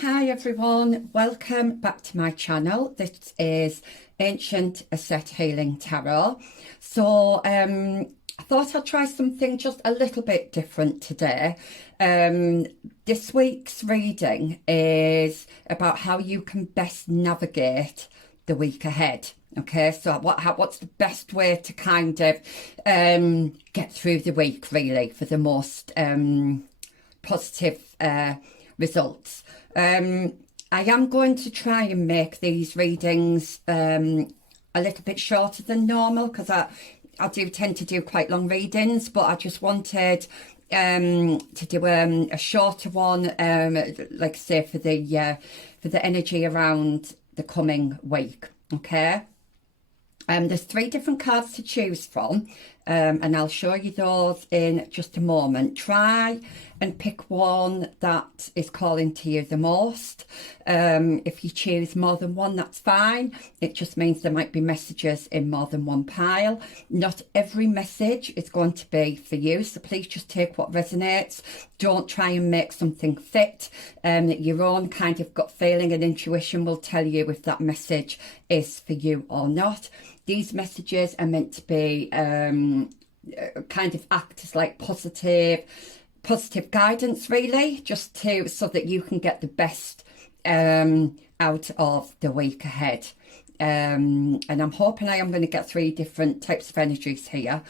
Hi everyone, welcome back to my channel. This is Ancient Asset Healing Tarot. I thought I'd try something just a little bit different today. This week's reading is about how you can best navigate the week ahead. Okay, so what's the best way to kind of get through the week, really, for the most positive results. I am going to try and make these readings a little bit shorter than normal because I do tend to do quite long readings, but I just wanted to do a shorter one, like I say, for the energy around the coming week. Okay. There's 3 different cards to choose from, and I'll show you those in just a moment. Try and pick one that is calling to you the most. If you choose more than one, that's fine. It just means there might be messages in more than one pile. Not every message is going to be for you, so please just take what resonates. Don't try and make something fit. Your own kind of gut feeling and intuition will tell you if that message is for you or not. These messages are meant to be kind of act as like positive guidance, really, just so that you can get the best out of the week ahead. And I'm hoping I am going to get 3 different types of energies here.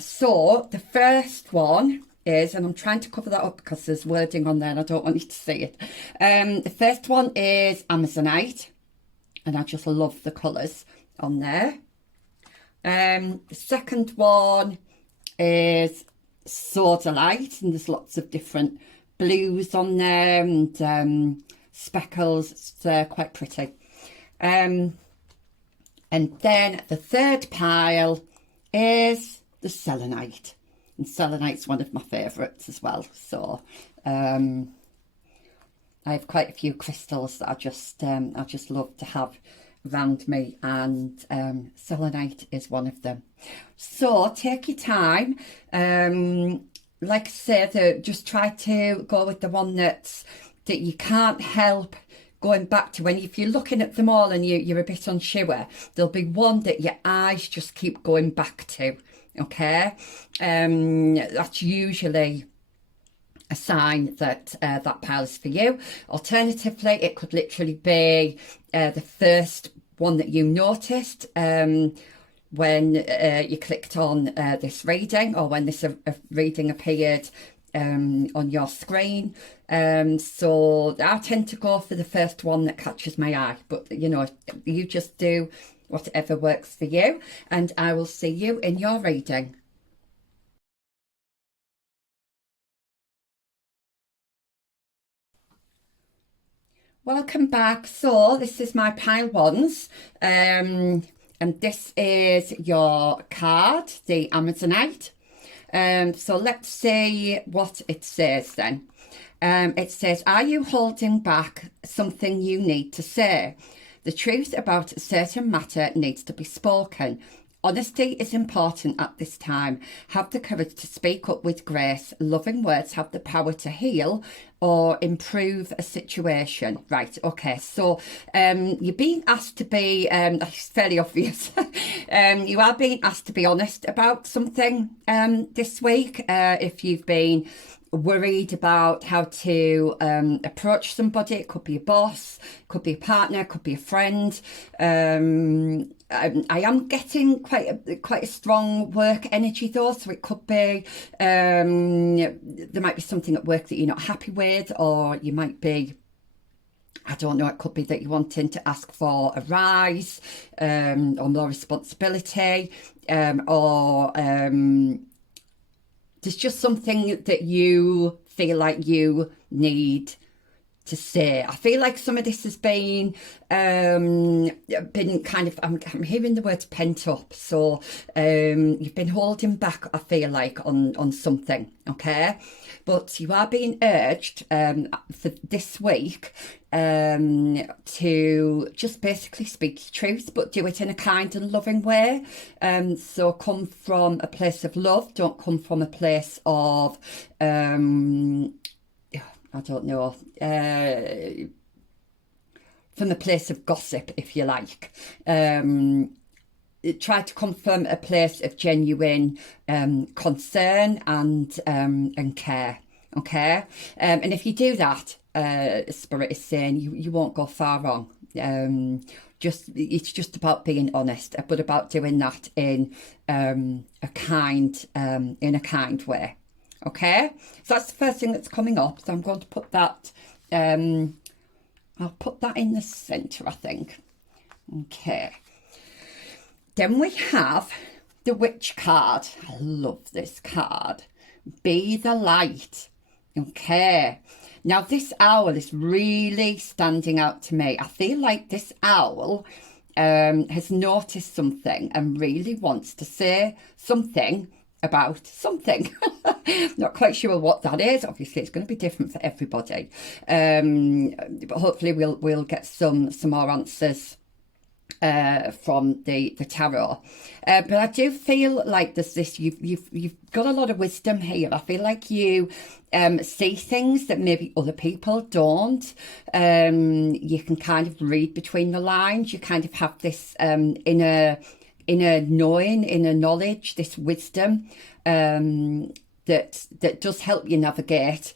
So the first one is, and I'm trying to cover that up because there's wording on there and I don't want you to see it. The first one is Amazonite, and I just love the colours on there. The second one is Sodalite, and there's lots of different blues on there and speckles. It's quite pretty. And then the third pile is the selenite, and selenite's one of my favourites as well. So I have quite a few crystals that I just love to have around me, and selenite is one of them. So take your time. Like I say, just try to go with the one that you can't help going back to. When if you're looking at them all and you're a bit unsure, there'll be one that your eyes just keep going back to. Okay, that's usually a sign that that pile is for you. Alternatively, it could literally be the first one that you noticed when you clicked on this reading, or when this reading appeared on your screen. So I tend to go for the first one that catches my eye, but you know, you just do whatever works for you, and I will see you in your reading. Welcome back. So this is my pile ones, and this is your card, the Amazonite. So let's see what it says then. It says, are you holding back something you need to say? The truth about a certain matter needs to be spoken. Honesty is important at this time. Have the courage to speak up with grace. Loving words have the power to heal or improve a situation. Right, okay, so you're being asked to be, it's fairly obvious, you are being asked to be honest about something this week. If you've been worried about how to approach somebody, it could be a boss, could be a partner, could be a friend. I am getting quite a strong work energy though, so it could be there might be something at work that you're not happy with, or you might be, I don't know, it could be that you're wanting to ask for a rise or more responsibility, or there's just something that you feel like you need to say. I feel like some of this has been kind of, I'm hearing the words pent up. So you've been holding back, I feel like, on something, okay? But you are being urged for this week to just basically speak your truth, but do it in a kind and loving way. So come from a place of love, don't come from a place of I don't know, from a place of gossip, if you like. Try to come from a place of genuine concern and care. Okay, and if you do that, Spirit is saying you won't go far wrong. It's just about being honest, but about doing that in a kind way. Okay, so that's the first thing that's coming up. So I'm going to put that. I'll put that in the centre, I think. Okay. Then we have the Witch card. I love this card. Be the light. Okay. Now this owl is really standing out to me. I feel like this owl has noticed something and really wants to say something about something. Not quite sure what that is. Obviously, it's going to be different for everybody. But hopefully, we'll get some more answers from the tarot. But I do feel like there's this. You've got a lot of wisdom here. I feel like you see things that maybe other people don't. You can kind of read between the lines. You kind of have this inner knowing, inner knowledge, this wisdom that does help you navigate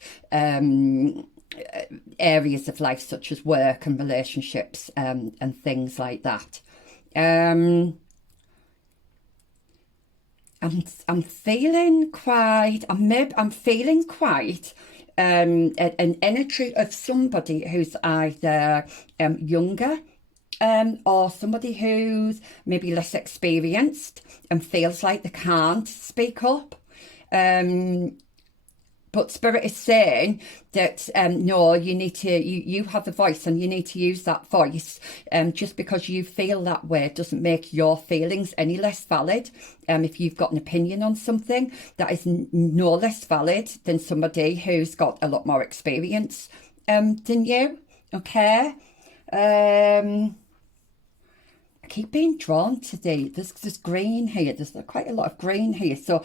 areas of life such as work and relationships and things like that. I'm feeling quite. I'm feeling quite an energy of somebody who's either younger. Or somebody who's maybe less experienced and feels like they can't speak up. But Spirit is saying that no, you need to, you have a voice and you need to use that voice. Just because you feel that way doesn't make your feelings any less valid. If you've got an opinion on something, that is no less valid than somebody who's got a lot more experience than you. Okay. I keep being drawn to there's green here. There's quite a lot of green here. So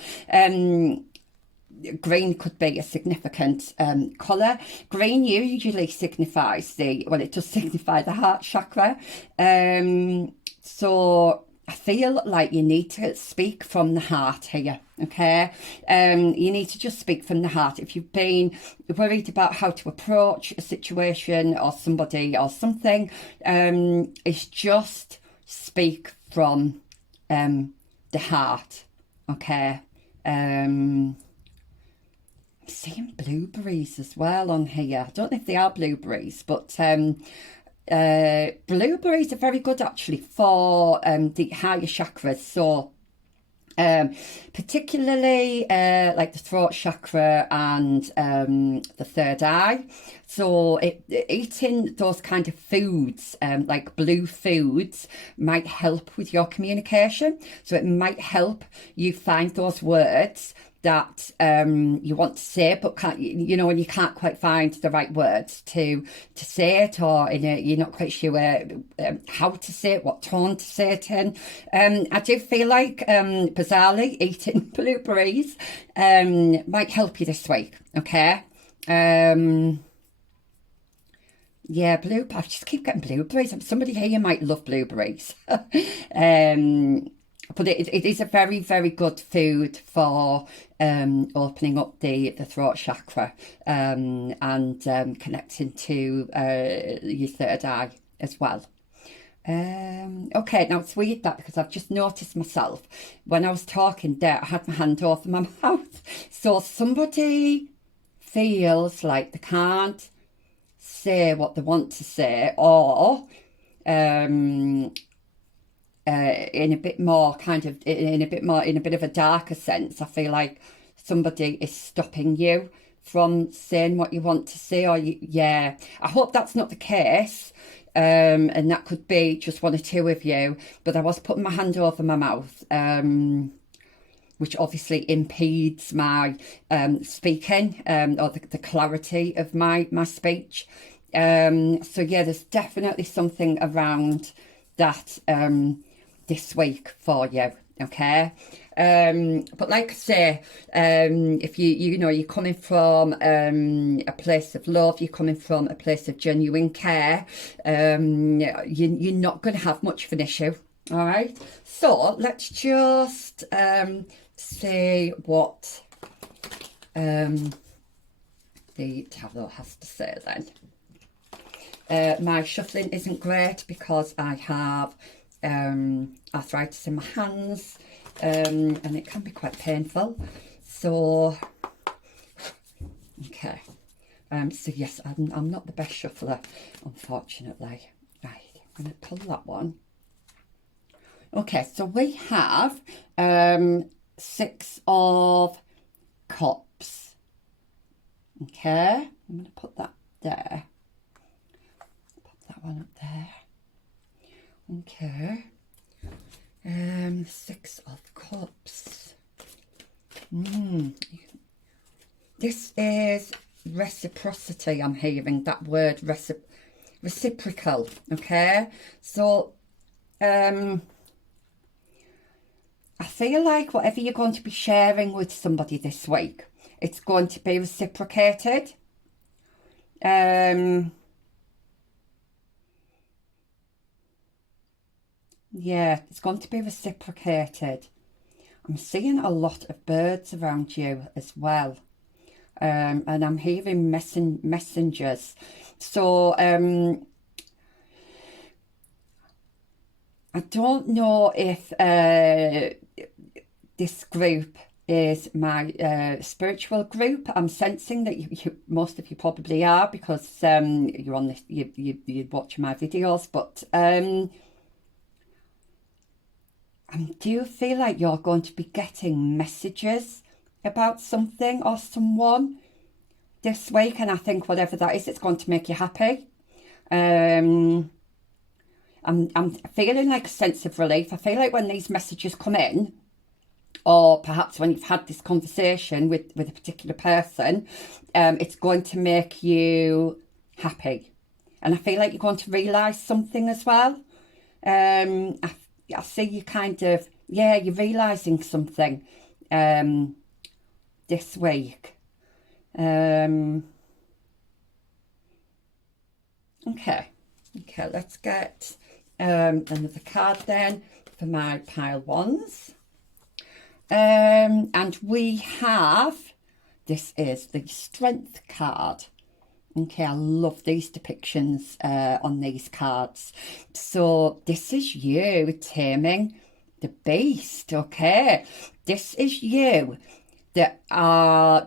green could be a significant colour. Green usually signifies it does signify the heart chakra. So I feel like you need to speak from the heart here, okay? You need to just speak from the heart. If you've been worried about how to approach a situation or somebody or something, it's just speak from the heart, okay? I'm seeing blueberries as well on here. I don't know if they are blueberries, but blueberries are very good actually for the higher chakras. So particularly like the throat chakra and the third eye. So eating those kind of foods, like blue foods, might help with your communication. So it might help you find those words that you want to say, but can't, when you can't quite find the right words to say it, or you're not quite sure how to say it, what tone to say it in. I do feel like, bizarrely, eating blueberries might help you this week, okay? Yeah, I just keep getting blueberries. Somebody here might love blueberries. But it is a very, very good food for opening up the throat chakra and connecting to your third eye as well. Okay, now it's weird that because I've just noticed myself when I was talking there, I had my hand over my mouth. So somebody feels like they can't say what they want to say, or in a bit more kind of in a bit of a darker sense, I feel like somebody is stopping you from saying what you want to say, or I hope that's not the case, and that could be just one or two of you, but I was putting my hand over my mouth, which obviously impedes my speaking, or the clarity of my speech. So yeah, there's definitely something around that this week for you, okay? But like I say, if you're coming from a place of love, you're coming from a place of genuine care, you're not going to have much of an issue. All right. So let's just see what the tarot has to say then. My shuffling isn't great because I have arthritis in my hands, and it can be quite painful. So, okay. So yes, I'm not the best shuffler, unfortunately. Right, I'm going to pull that one. Okay, so we have 6 of Cups. Okay, I'm going to put that there. That one up there. Okay. 6 of Cups. This is reciprocity. I'm hearing that word, reciprocal. Okay. So, I feel like whatever you're going to be sharing with somebody this week, it's going to be reciprocated. Yeah, it's going to be reciprocated. I'm seeing a lot of birds around you as well. And I'm hearing messengers. So, I don't know if this group is my spiritual group. I'm sensing that most of you probably are, because you're on this, you're watching my videos, but I do feel like you're going to be getting messages about something or someone this week, and I think whatever that is, it's going to make you happy. I'm feeling like a sense of relief. I feel like when these messages come in, or perhaps when you've had this conversation with a particular person, it's going to make you happy. And I feel like you're going to realise something as well. I see you kind of, you're realising something this week. Okay, let's get another card then for my pile ones. And we have, this is the Strength card. Okay, I love these depictions on these cards. So this is you taming the beast, okay? This is you that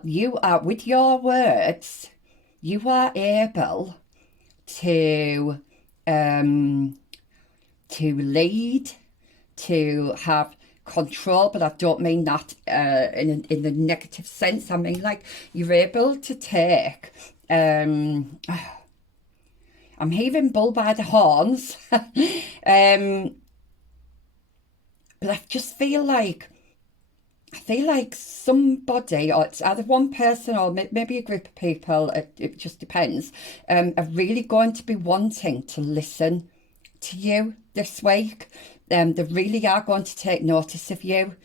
you are, with your words, you are able to lead, to have control, but I don't mean that in the negative sense. I mean, like, you're able to take I'm hearing bull by the horns. But I just feel like somebody, or it's either one person or maybe a group of people, it just depends, are really going to be wanting to listen to you this week. They really are going to take notice of you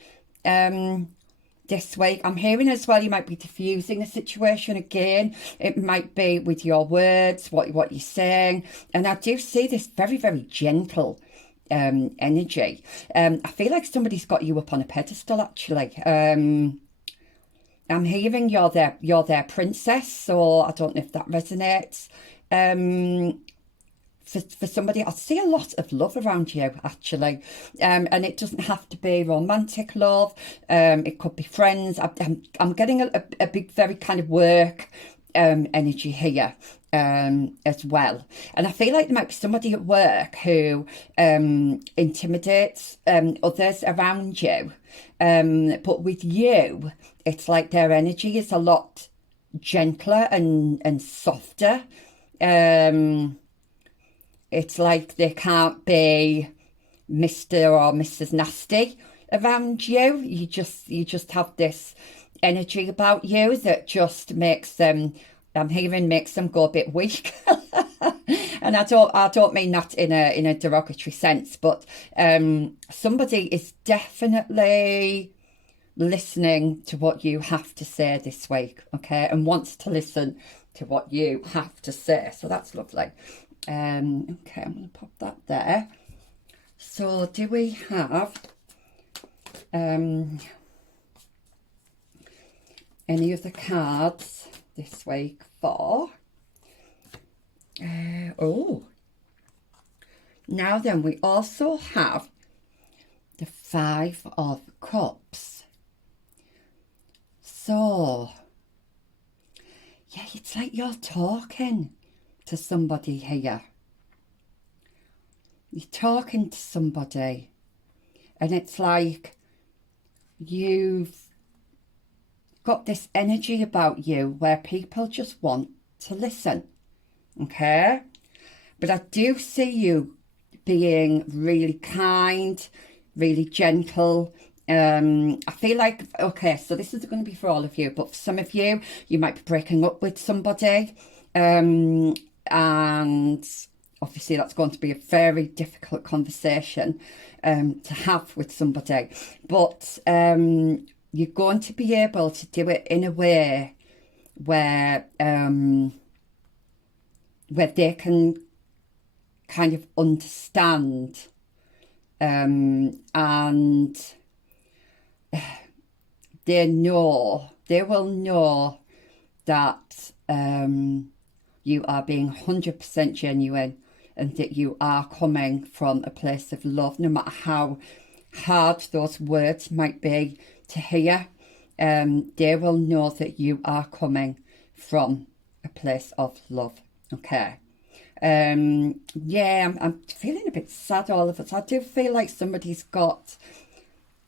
this week. I'm hearing as well, you might be diffusing a situation again. It might be with your words, what you're saying. And I do see this very, very gentle energy. I feel like somebody's got you up on a pedestal, actually. I'm hearing you're their princess, so I don't know if that resonates. For somebody, I see a lot of love around you, actually, and it doesn't have to be romantic love. It could be friends. I'm getting a big, very kind of work energy here as well, and I feel like there might be somebody at work who intimidates others around you, but with you, it's like their energy is a lot gentler and softer. It's like they can't be Mr. or Mrs. Nasty around you. You just have this energy about you that just makes them, I'm hearing, makes them go a bit weak. And I don't mean that in a derogatory sense, but somebody is definitely listening to what you have to say this week, okay, and wants to listen to what you have to say. So that's lovely. Okay, I'm going to pop that there. So do we have any other cards this week for? Oh, now then, we also have the 5 of Cups. So, yeah, it's like you're talking to somebody here. You're talking to somebody, and it's like you've got this energy about you where people just want to listen, okay? But I do see you being really kind, really gentle. I feel like, okay, so this is going to be for all of you, but for some of you, you might be breaking up with somebody, and obviously that's going to be a very difficult conversation to have with somebody, but you're going to be able to do it in a way where they can kind of understand, and they will know that you are being 100% genuine, and that you are coming from a place of love, no matter how hard those words might be to hear. They will know that you are coming from a place of love, okay? Yeah, I'm feeling a bit sad all of it. I do feel like somebody's got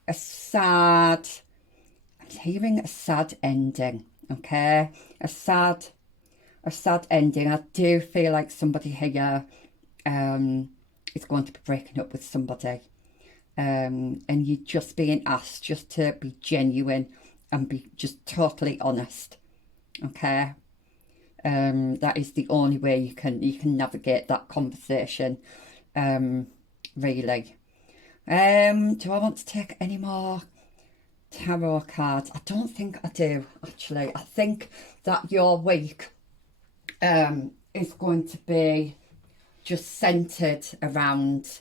a sad, I'm hearing a sad ending, okay? A sad ending. I do feel like somebody here is going to be breaking up with somebody, and you're just being asked just to be genuine and be just totally honest, okay? That is the only way you can navigate that conversation, really. Do I want to take any more tarot cards? I don't think I do, actually. I think that your week is going to be just centered around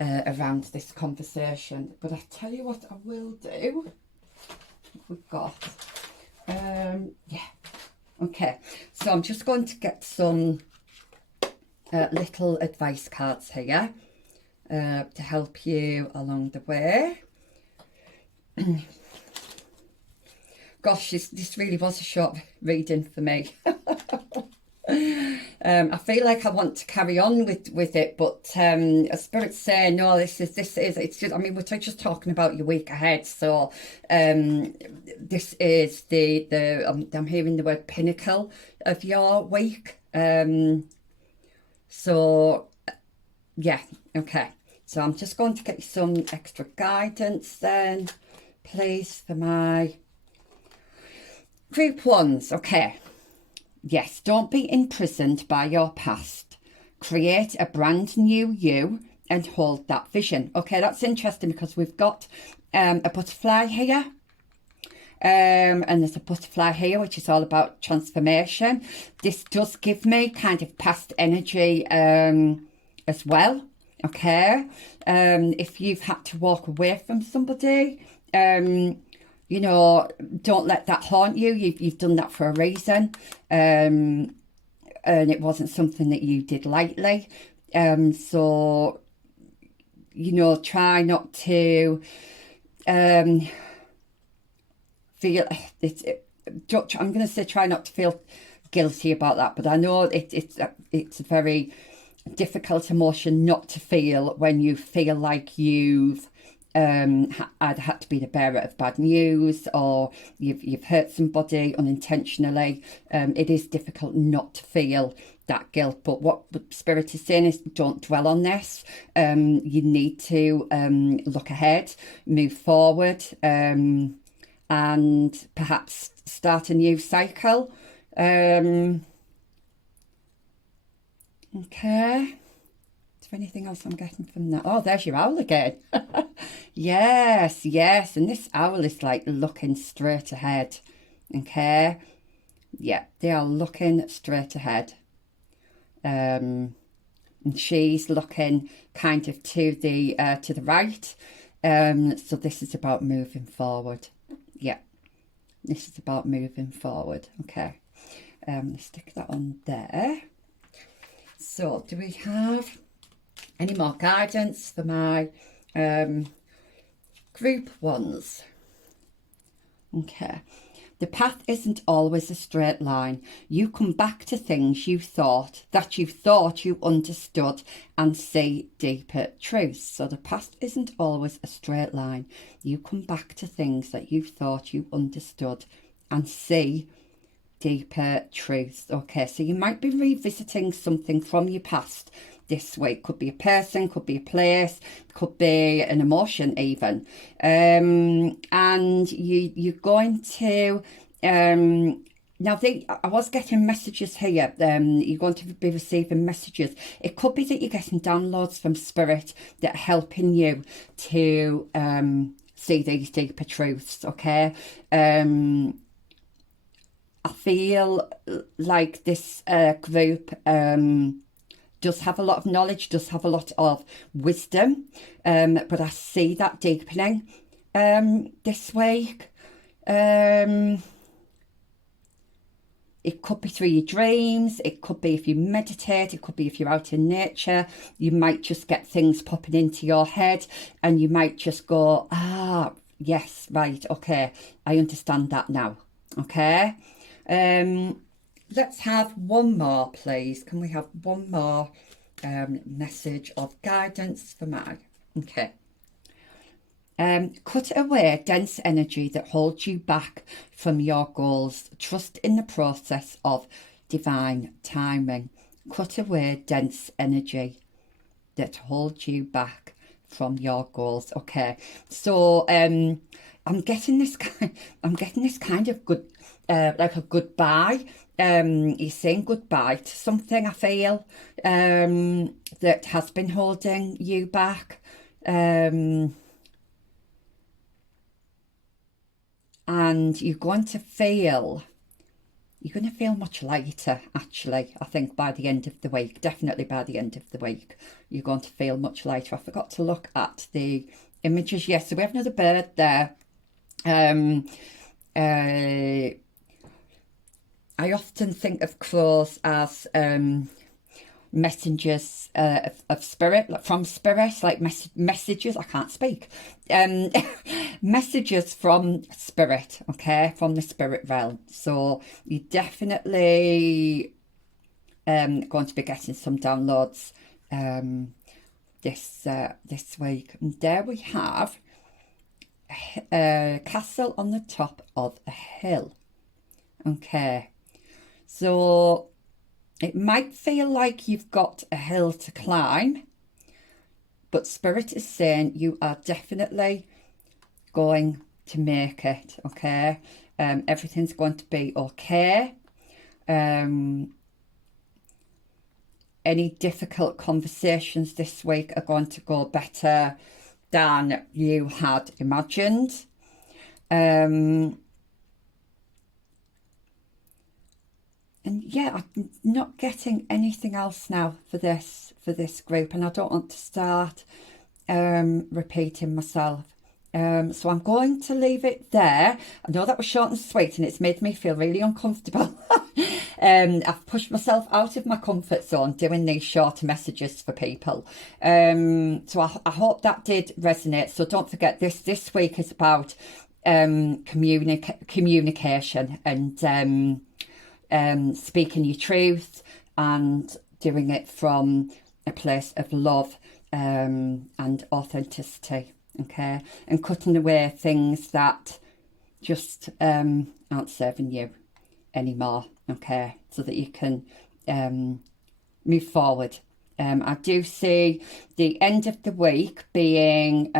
around this conversation. But I tell you what I will do. We've got yeah, okay, so I'm just going to get some little advice cards here to help you along the way. Gosh, this really was a short reading for me. I feel like I want to carry on with it, but Spirit's saying no. This is it's just, I mean, we're just talking about your week ahead. So this is the I'm hearing the word pinnacle of your week. So yeah, okay. So I'm just going to get you some extra guidance then, please, for my group ones. Okay. Yes, don't be imprisoned by your past. Create a brand new you and hold that vision. Okay, that's interesting because we've got a butterfly here. And there's a butterfly here, which is all about transformation. This does give me kind of past energy as well. Okay. If you've had to walk away from somebody, you know, don't let that haunt you. You've done that for a reason. And it wasn't something that you did lightly. So, you know, try not to feel I'm going to say try not to feel guilty about that. But I know it's a very difficult emotion not to feel when you feel like you've either had to be the bearer of bad news or you've hurt somebody unintentionally. It is difficult not to feel that guilt, but what Spirit is saying is don't dwell on this. You need to look ahead, move forward, and perhaps start a new cycle. Okay, there anything else I'm getting from that? Oh, there's your owl again. Yes, yes. And this owl is like looking straight ahead. Okay. Yeah, they are looking straight ahead. And she's looking kind of to the right. So this is about moving forward. Yeah, this is about moving forward. Okay. Stick that on there. So do we have any more guidance for my group ones? Okay. The path isn't always a straight line. You come back to things you thought you understood and see deeper truths. So the past isn't always a straight line. You come back to things that you thought you understood and see deeper truths. Okay, so you might be revisiting something from your past this week. Could be a person, could be a place, could be an emotion even. And you're going to now I was getting messages here. You're going to be receiving messages. It could be that you're getting downloads from spirit that are helping you to see these deeper truths. Okay. I feel like this group does have a lot of knowledge, does have a lot of wisdom, but I see that deepening this week. It could be through your dreams, it could be if you meditate, it could be if you're out in nature. You might just get things popping into your head and you might just go, ah, yes, right, okay, I understand that now, okay? Let's have one more, please. Can we have one more message of guidance for Mag? Okay. Cut away dense energy that holds you back from your goals. Trust in the process of divine timing. Cut away dense energy that holds you back from your goals. Okay, so I'm getting this kind of good, like a goodbye. You're saying goodbye to something, I feel, that has been holding you back. And you're going to feel much lighter, actually, I think, by the end of the week. Definitely by the end of the week, you're going to feel much lighter. I forgot to look at the images. Yes, so we have another bird there. I often think of crows as messengers of spirit, like from spirit, like messages. I can't speak. Messages from spirit, okay, from the spirit realm. So you're definitely going to be getting some downloads this week. And there we have a castle on the top of a hill. Okay, so it might feel like you've got a hill to climb, but Spirit is saying you are definitely going to make it, okay? Everything's going to be okay. Any difficult conversations this week are going to go better than you had imagined. And yeah, I'm not getting anything else now for this group, and I don't want to start repeating myself. So I'm going to leave it there. I know that was short and sweet, and it's made me feel really uncomfortable. I've pushed myself out of my comfort zone doing these shorter messages for people. So I hope that did resonate. So don't forget, this week is about communication and speaking your truth and doing it from a place of love and authenticity, okay, and cutting away things that just aren't serving you anymore, okay, so that you can move forward. I do see the end of the week being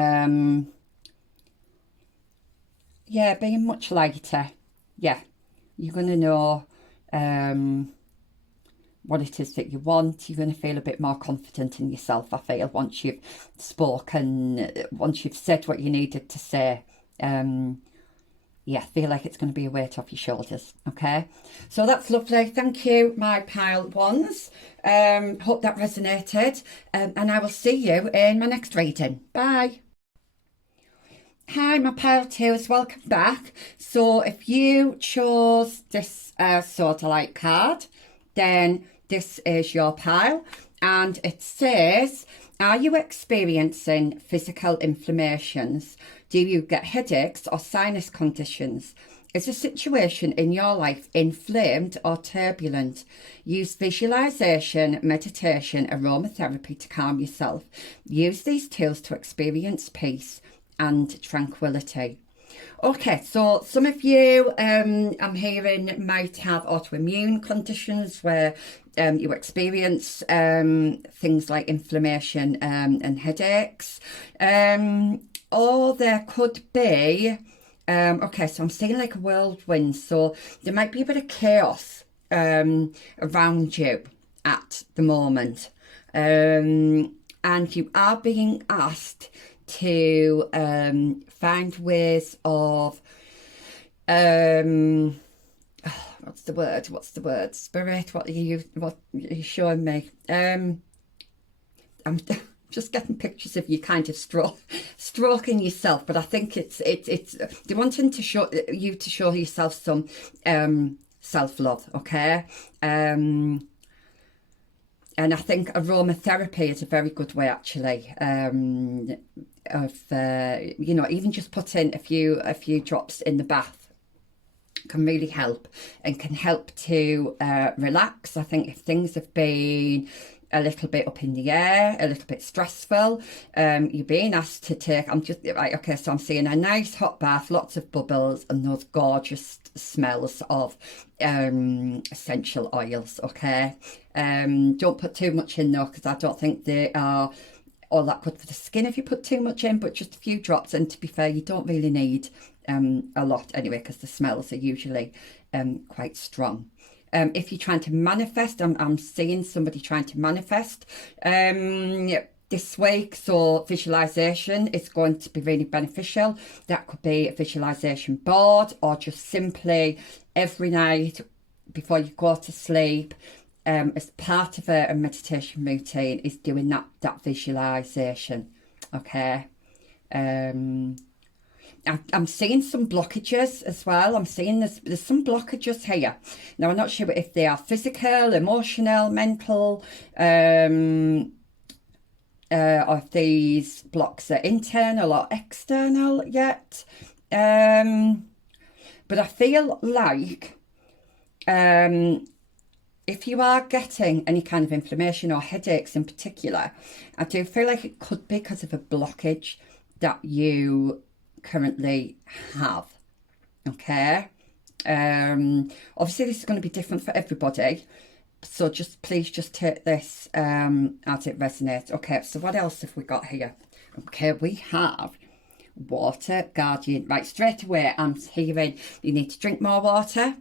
being much lighter. Yeah, you're going to know what it is that you want. You're going to feel a bit more confident in yourself, I feel, once you've spoken, once you've said what you needed to say. Yeah, I feel like it's going to be a weight off your shoulders, okay? So that's lovely. Thank you, my pile ones. Hope that resonated. And I will see you in my next reading. Bye. Hi, my pile twos, welcome back. So if you chose this sort of like card, then this is your pile. And it says, are you experiencing physical inflammations? Do you get headaches or sinus conditions? Is a situation in your life inflamed or turbulent? Use visualization, meditation, aromatherapy to calm yourself. Use these tools to experience peace and tranquility. Okay, so some of you, I'm hearing, might have autoimmune conditions where you experience things like inflammation and headaches. Or there could be, okay, so I'm seeing like a whirlwind, so there might be a bit of chaos around you at the moment. And you are being asked to find ways of what's the word, spirit, what are you showing me? I'm just getting pictures of you kind of stroking yourself, but I think it's they're wanting to show you to show yourself some self-love, okay? And I think aromatherapy is a very good way, actually, of you know, even just putting a few drops in the bath can really help, and can help to relax. I think if things have been a little bit up in the air, a little bit stressful, you're being asked to take, I'm just, right, okay, so I'm seeing a nice hot bath, lots of bubbles, and those gorgeous smells of essential oils, okay? Don't put too much in though, because I don't think they are all that good for the skin if you put too much in, but just a few drops. And to be fair, you don't really need a lot anyway, because the smells are usually quite strong. If you're trying to manifest, I'm seeing somebody trying to manifest this week, so visualization is going to be really beneficial. That could be a visualization board, or just simply every night before you go to sleep, as part of a meditation routine, is doing that visualization, okay? I'm seeing some blockages as well. I'm seeing there's some blockages here. Now, I'm not sure if they are physical, emotional, mental, or if these blocks are internal or external yet. But I feel like if you are getting any kind of inflammation or headaches in particular, I do feel like it could be because of a blockage that you currently have, okay? Obviously this is going to be different for everybody, so please take this as it resonates. Okay, so what else have we got here? Okay, we have water guardian. Right, straight away I'm hearing you need to drink more water,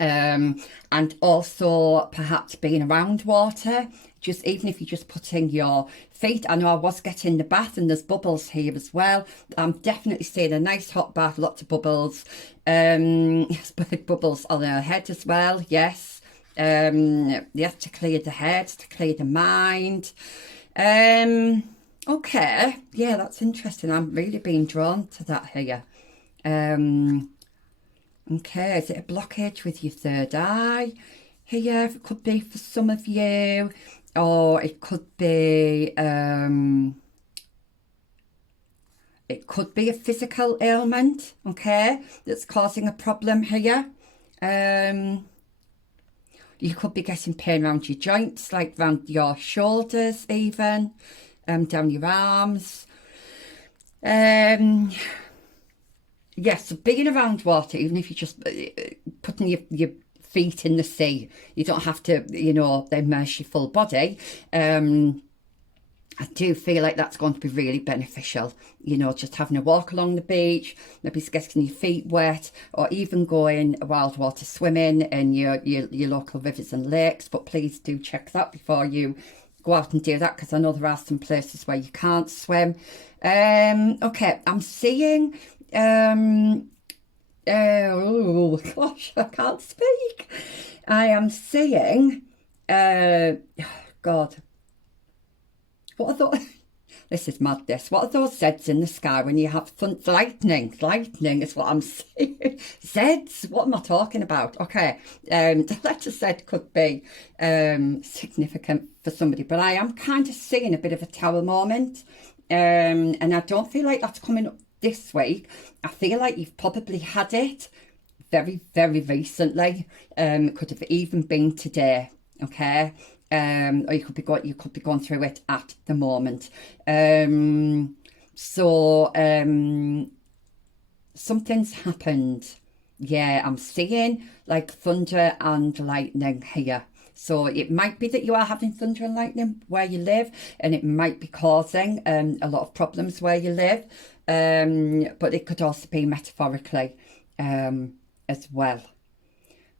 and also perhaps being around water, just even if you're just putting your feet. I know I was getting the bath, and there's bubbles here as well. I'm definitely seeing a nice hot bath, lots of bubbles. Yes, bubbles on her head as well, yes. Yes, to clear the head, to clear the mind. Okay, yeah, that's interesting. I'm really being drawn to that here. Okay, is it a blockage with your third eye here? It could be for some of you, or it could be a physical ailment, okay, that's causing a problem here. You could be getting pain around your joints, like around your shoulders even, down your arms. Yes, so being around water, even if you're just putting your feet in the sea, you don't have to, you know, immerse your full body. I I do feel like that's going to be really beneficial, you know, just having a walk along the beach, maybe getting your feet wet, or even going wild water swimming in your local rivers and lakes. But please do check that before you go out and do that, because I know there are some places where you can't swim. Okay, I'm seeing oh gosh, I can't speak. I am seeing God, what are those? This is madness. What are those Zeds in the sky when you have lightning? Lightning is what I'm seeing. Zeds? What am I talking about? Okay, the letter Z could be significant for somebody, but I am kind of seeing a bit of a tower moment, and I don't feel like that's coming up this week. I feel like you've probably had it very, very recently. Could have even been today. Okay. Or you could be going through it at the moment. Something's happened. Yeah, I'm seeing like thunder and lightning here. So it might be that you are having thunder and lightning where you live, and it might be causing a lot of problems where you live. But it could also be metaphorically as well.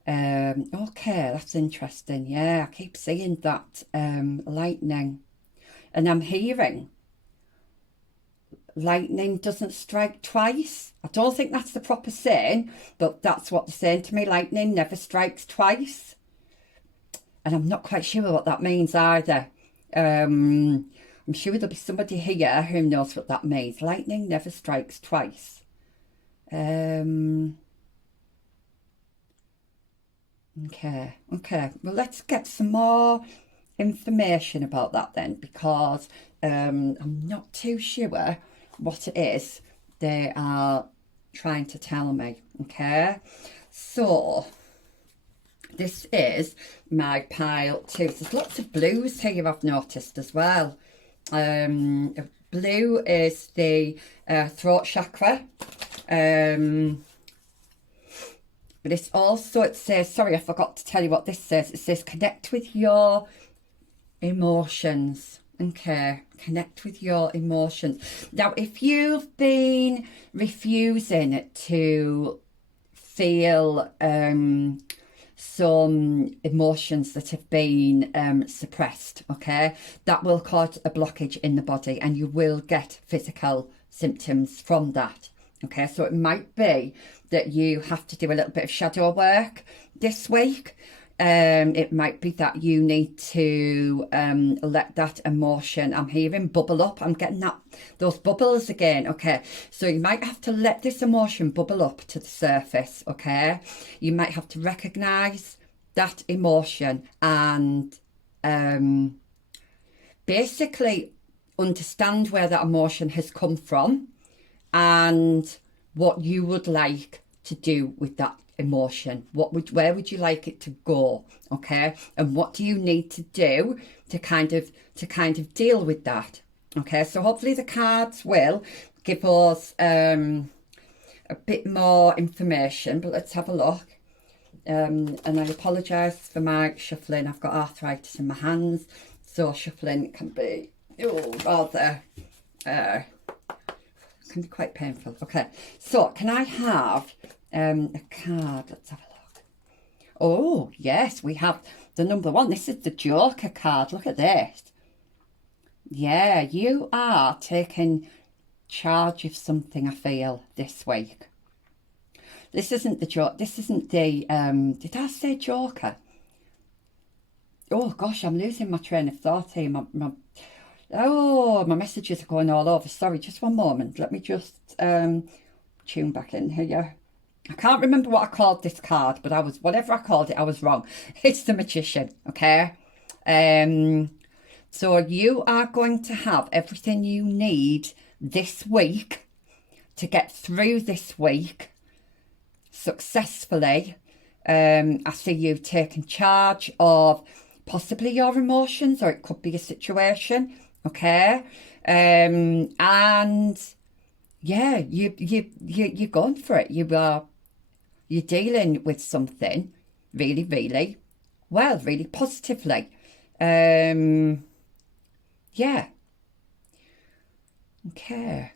Okay, that's interesting. Yeah, I keep seeing that lightning, and I'm hearing lightning doesn't strike twice. I don't think that's the proper saying, but that's what they're saying to me. Lightning never strikes twice, and I'm not quite sure what that means either. I'm sure there'll be somebody here who knows what that means. Lightning never strikes twice. Okay. Well, let's get some more information about that then, because I'm not too sure what it is they are trying to tell me. Okay. So this is my pile 2. There's lots of blues here I've noticed as well. Blue is the throat chakra. But it's also, it says, sorry, I forgot to tell you what this says. It says connect with your emotions. Okay, connect with your emotions. Now, if you've been refusing to feel some emotions that have been suppressed, okay, that will cause a blockage in the body, and you will get physical symptoms from that. Okay, so it might be that you have to do a little bit of shadow work this week. It might be that you need to let that emotion, I'm hearing bubble up. I'm getting those bubbles again. Okay, so you might have to let this emotion bubble up to the surface. Okay, you might have to recognize that emotion and basically understand where that emotion has come from, and what you would like to do with that emotion. Where would you like it to go? Okay, and what do you need to do to kind of deal with that? Okay, so hopefully the cards will give us a bit more information, but let's have a look. And I apologise for my shuffling. I've got arthritis in my hands, so shuffling can be rather can be quite painful. Okay, so can I have a card? Let's have a look. Oh yes, we have the number 1. This is the Joker card. Look at this. Yeah, you are taking charge of something, I feel, this week. This isn't the Joker. This isn't the did I say Joker? Oh gosh, I'm losing my train of thought here. My messages are going all over. Sorry, just one moment. Let me just tune back in here. I can't remember what I called this card, but whatever I called it, I was wrong. It's the Magician, okay? So you are going to have everything you need this week to get through this week successfully. I see you taking charge of possibly your emotions, or it could be a situation. Okay, and yeah, you're going for it. You're dealing with something really, really well, really positively. Yeah, Okay.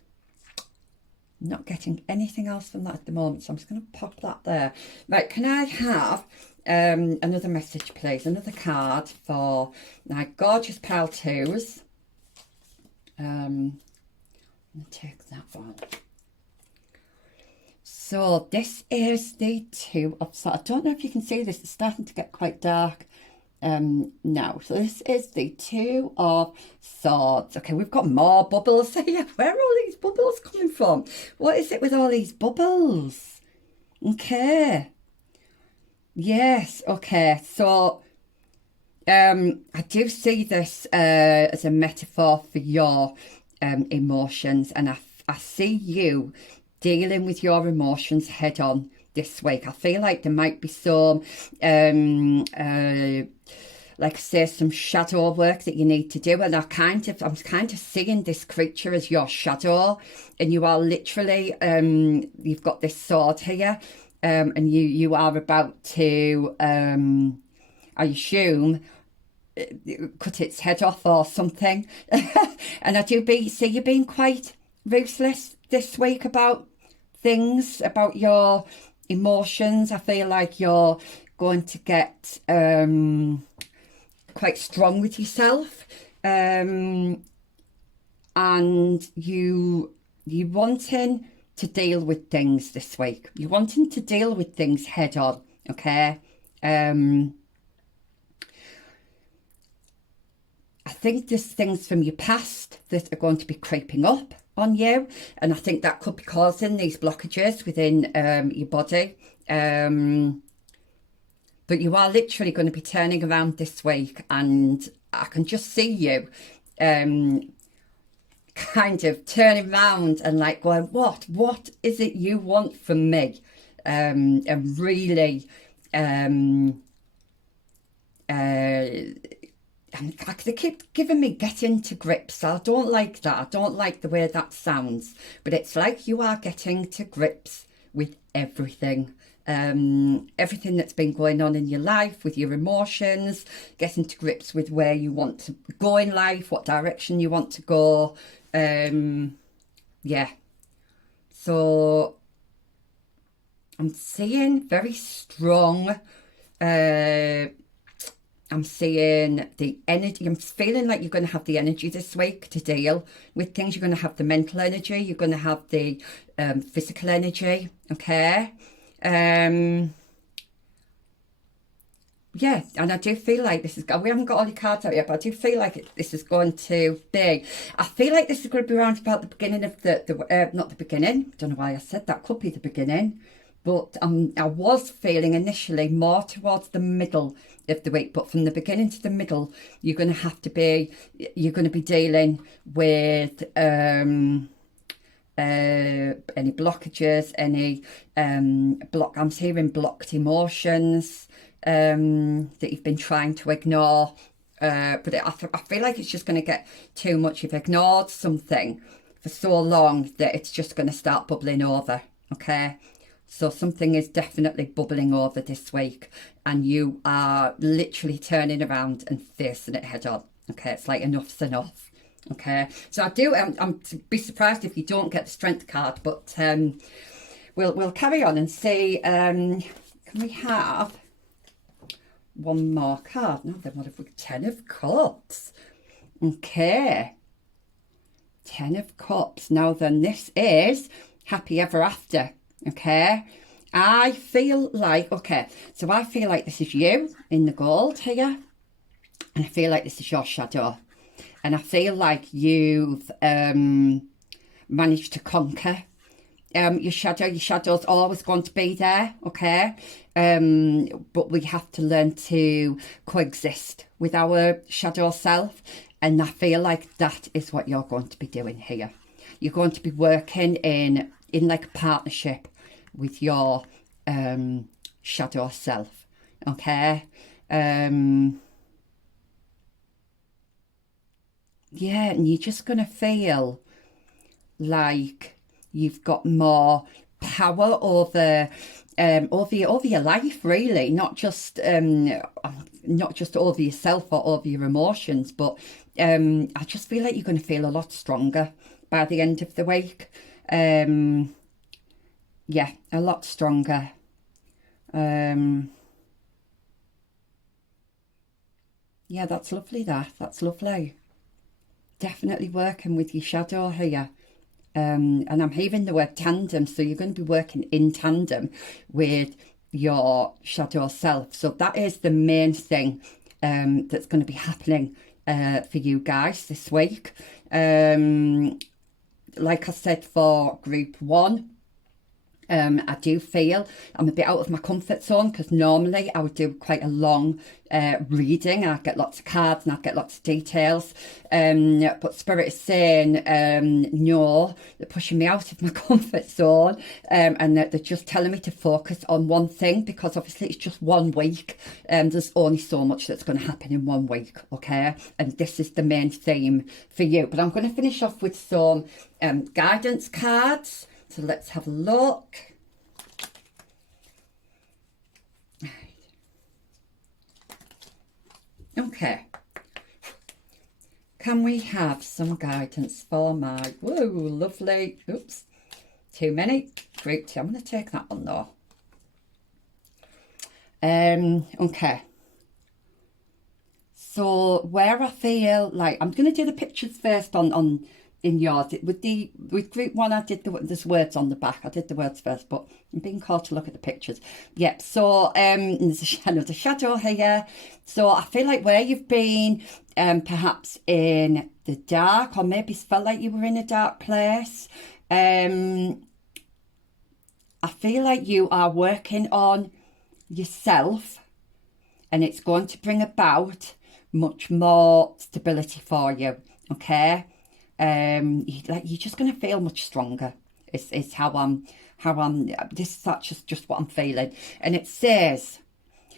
Not getting anything else from that at the moment, so I'm just going to pop that there. Right, can I have another message, please? Another card for my gorgeous pal twos. I'm going to take that one. So this is the Two of Swords. I don't know if you can see this. It's starting to get quite dark now. So this is the Two of Swords. Okay, we've got more bubbles here. Where are all these bubbles coming from? What is it with all these bubbles? Okay. Yes, okay. So I do see this as a metaphor for your emotions, and I see you dealing with your emotions head on this week. I feel like there might be some like I say, some shadow work that you need to do, and I'm kind of seeing this creature as your shadow, and you are literally you've got this sword here, and you are about to I assume cut its head off or something. And I do see you being quite ruthless this week about things, about your emotions. I feel like you're going to get quite strong with yourself, and you wanting to deal with things this week. You're wanting to deal with things head on, okay? I think there's things from your past that are going to be creeping up on you, and I think that could be causing these blockages within your body. But you are literally going to be turning around this week, and I can just see you kind of turning around and like going, what is it you want from me? And really they keep giving me getting to grips. I don't like that. I don't like the way that sounds, but it's like you are getting to grips with everything. Everything that's been going on in your life, with your emotions, getting to grips with where you want to go in life, what direction you want to go. Yeah. So I'm seeing very strong, I'm seeing the energy. I'm feeling like you're going to have the energy this week to deal with things. You're going to have the mental energy. You're going to have the physical energy. Okay. Yeah, and I do feel like this is, we haven't got all the cards out yet, but I do feel like this is going to be, I feel like this is going to be around about the beginning of not the beginning, don't know why I said that, could be the beginning, but I was feeling initially more towards the middle of the week, but from the beginning to the middle, you're going to be dealing with any blockages, any I'm hearing blocked emotions that you've been trying to ignore, but I feel like it's just going to get too much. You've ignored something for so long that it's just going to start bubbling over. Okay, so something is definitely bubbling over this week, and you are literally turning around and facing it head on. Okay, it's like enough's enough. Okay, so I'm to be surprised if you don't get the strength card, but we'll carry on and see. Can we have one more card? Now then, what have we? 10 of Cups. Okay, 10 of Cups. Now then, this is happy ever after. Okay, I feel like, so I feel like this is you in the gold here, and I feel like this is your shadow. And I feel like you've managed to conquer your shadow. Your shadow's always going to be there, okay? But we have to learn to coexist with our shadow self. And I feel like that is what you're going to be doing here. You're going to be working in like a partnership with your shadow self, okay? Yeah, and you're just going to feel like you've got more power over your life, really, not just over yourself or over your emotions, but I just feel like you're going to feel a lot stronger by the end of the week. Yeah, a lot stronger. Yeah, that's lovely, that's lovely. Definitely working with your shadow here. And I'm hearing the word tandem, so you're going to be working in tandem with your shadow self. So that is the main thing that's going to be happening for you guys this week. Like I said, for group 1, I do feel I'm a bit out of my comfort zone, because normally I would do quite a long reading. I'd get lots of cards and I'd get lots of details. But Spirit is saying, no, they're pushing me out of my comfort zone, and they're just telling me to focus on one thing, because obviously it's just 1 week. There's only so much that's going to happen in 1 week, okay? And this is the main theme for you. But I'm going to finish off with some guidance cards. So let's have a look. Okay. Can we have some guidance for my, whoa, lovely, oops, too many, group 2. I'm going to take that one though. Okay. So where I feel like, I'm going to do the pictures first on in yours. With group 1, I did there's words on the back. I did the words first, but I'm being called to look at the pictures. Yep. So there's another shadow here. So I feel like where you've been, perhaps in the dark, or maybe felt like you were in a dark place. I feel like you are working on yourself, and it's going to bring about much more stability for you. Okay. You're just going to feel much stronger. It's how I'm that's just what I'm feeling. And it says,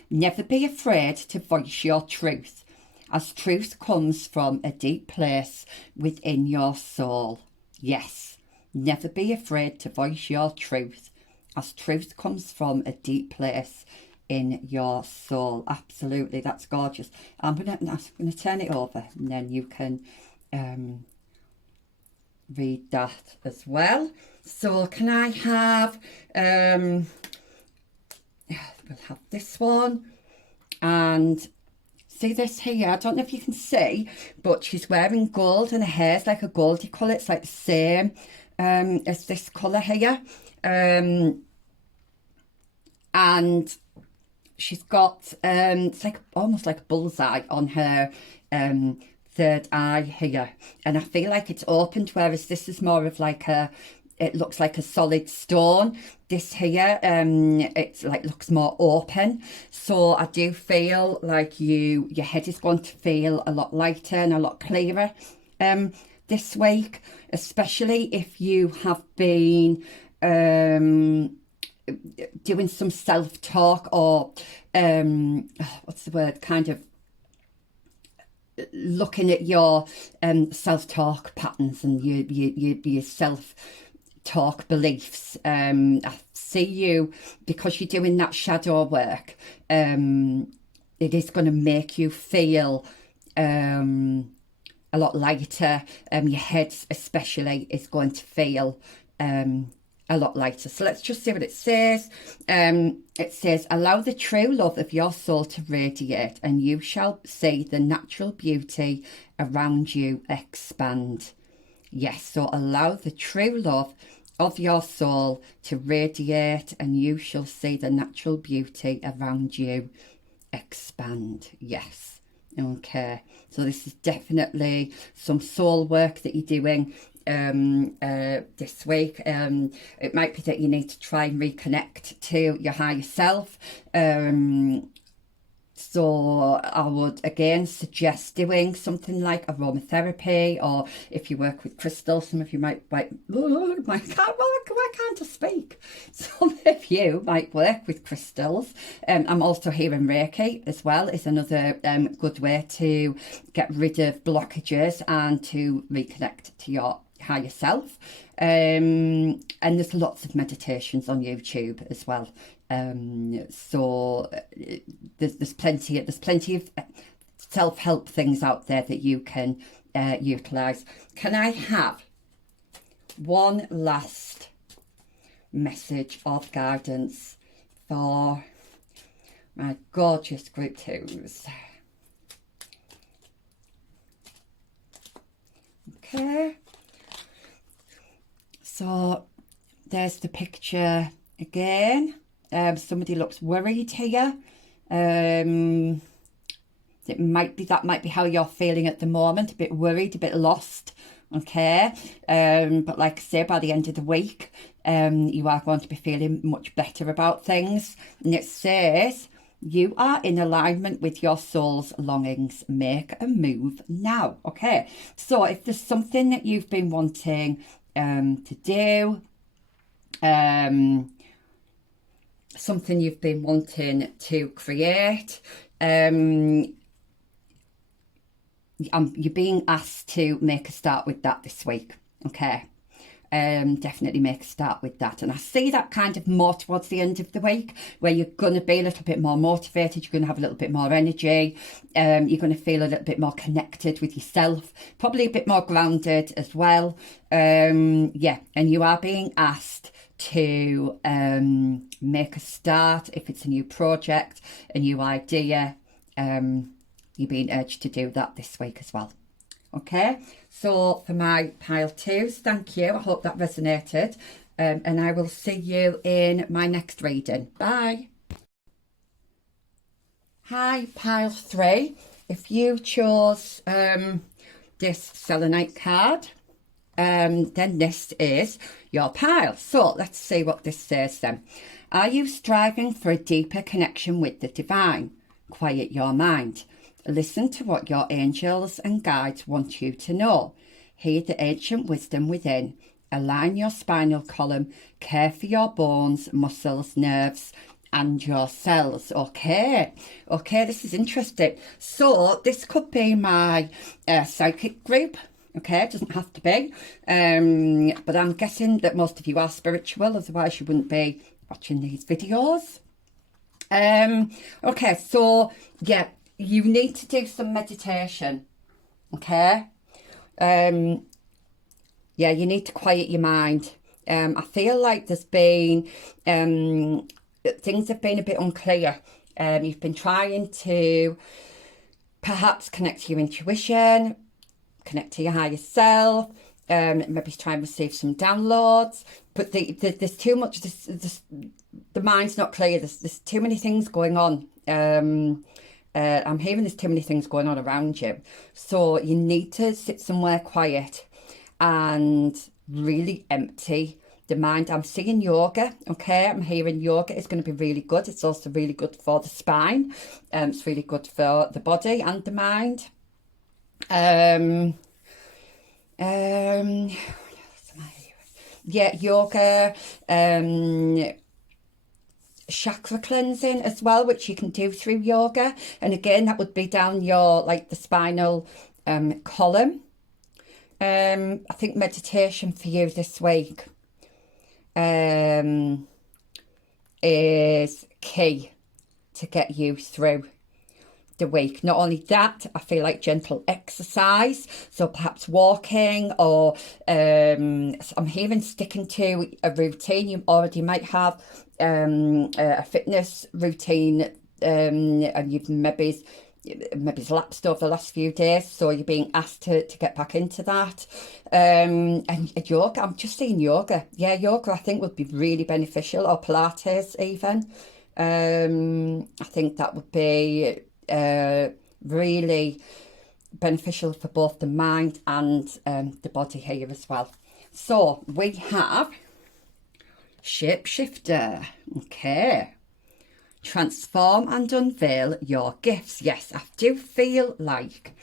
never be afraid to voice your truth, as truth comes from a deep place within your soul. Yes, never be afraid to voice your truth, as truth comes from a deep place in your soul. Absolutely, that's gorgeous. I'm gonna turn it over, and then you can read that as well. So can I have we'll have this one, and see this here, I don't know if you can see, but she's wearing gold and her hair's like a goldy colour. It's like the same as this colour here, and she's got it's like almost like a bullseye on her third eye here, and I feel like it's opened, whereas this is more of like it looks like a solid stone. This here, it's like looks more open. So I do feel like your head is going to feel a lot lighter and a lot clearer this week, especially if you have been doing some self-talk, or what's the word, kind of looking at your self-talk patterns and your self-talk beliefs. I see you, because you're doing that shadow work, it is going to make you feel a lot lighter. Your head especially is going to feel a lot lighter. So let's just see what it says. It says, allow the true love of your soul to radiate, and you shall see the natural beauty around you expand. Yes, so allow the true love of your soul to radiate, and you shall see the natural beauty around you expand. Yes. Okay, so this is definitely some soul work that you're doing this week. It might be that you need to try and reconnect to your higher self. So I would again suggest doing something like aromatherapy, or if you work with crystals, some of you might why can't I speak? Some of you might work with crystals. I'm also hearing Reiki as well is another good way to get rid of blockages and to reconnect to your higher self. And there's lots of meditations on YouTube as well. So there's plenty of self-help things out there that you can utilize. Can I have one last message of guidance for my gorgeous group twos. Okay, so there's the picture again. Somebody looks worried here. That might be how you're feeling at the moment, a bit worried, a bit lost. Okay, but like I say, by the end of the week, you are going to be feeling much better about things. And it says, you are in alignment with your soul's longings. Make a move now. Okay, so if there's something that you've been wanting to do, something you've been wanting to create, you're being asked to make a start with that this week. Okay, definitely make a start with that. And I see that kind of more towards the end of the week, where you're going to be a little bit more motivated, you're going to have a little bit more energy, you're going to feel a little bit more connected with yourself, probably a bit more grounded as well. Yeah, and you are being asked to make a start. If it's a new project, a new idea, you're being urged to do that this week as well. Okay, so for my pile twos, thank you. I hope that resonated. And I will see you in my next reading. Bye. Hi, pile three. If you chose this selenite card, then this is your pile. So let's see what this says then. Are you striving for a deeper connection with the divine? Quiet your mind. Listen to what your angels and guides want you to know. Hear the ancient wisdom within. Align your spinal column. Care for your bones, muscles, nerves, and your cells. Okay, this is interesting. So this could be my psychic group. Okay, it doesn't have to be. But I'm guessing that most of you are spiritual, otherwise you wouldn't be watching these videos. Okay, so yeah, you need to do some meditation. Okay, yeah, you need to quiet your mind. I feel like there's been things have been a bit unclear. You've been trying to perhaps connect to your intuition, connect to your higher self, maybe try and receive some downloads, but there's too much. The mind's not clear. There's too many things going on. I'm hearing there's too many things going on around you. So you need to sit somewhere quiet and really empty the mind. I'm seeing yoga. Okay, I'm hearing yoga is going to be really good. It's also really good for the spine. It's really good for the body and the mind. Yeah, yoga, chakra cleansing as well, which you can do through yoga. And again, that would be down your, like, the spinal column. I think meditation for you this week is key to get you through the week. Not only that, I feel like gentle exercise, so perhaps walking, or I'm hearing sticking to a routine. You already might have a fitness routine, and you've maybe lapsed over the last few days, so you're being asked to get back into that. And yoga, I'm just seeing yoga. Yeah, yoga I think would be really beneficial, or Pilates even. I think that would be really beneficial for both the mind and the body here as well. So we have Shapeshifter. Okay. Transform and unveil your gifts. Yes, I do feel like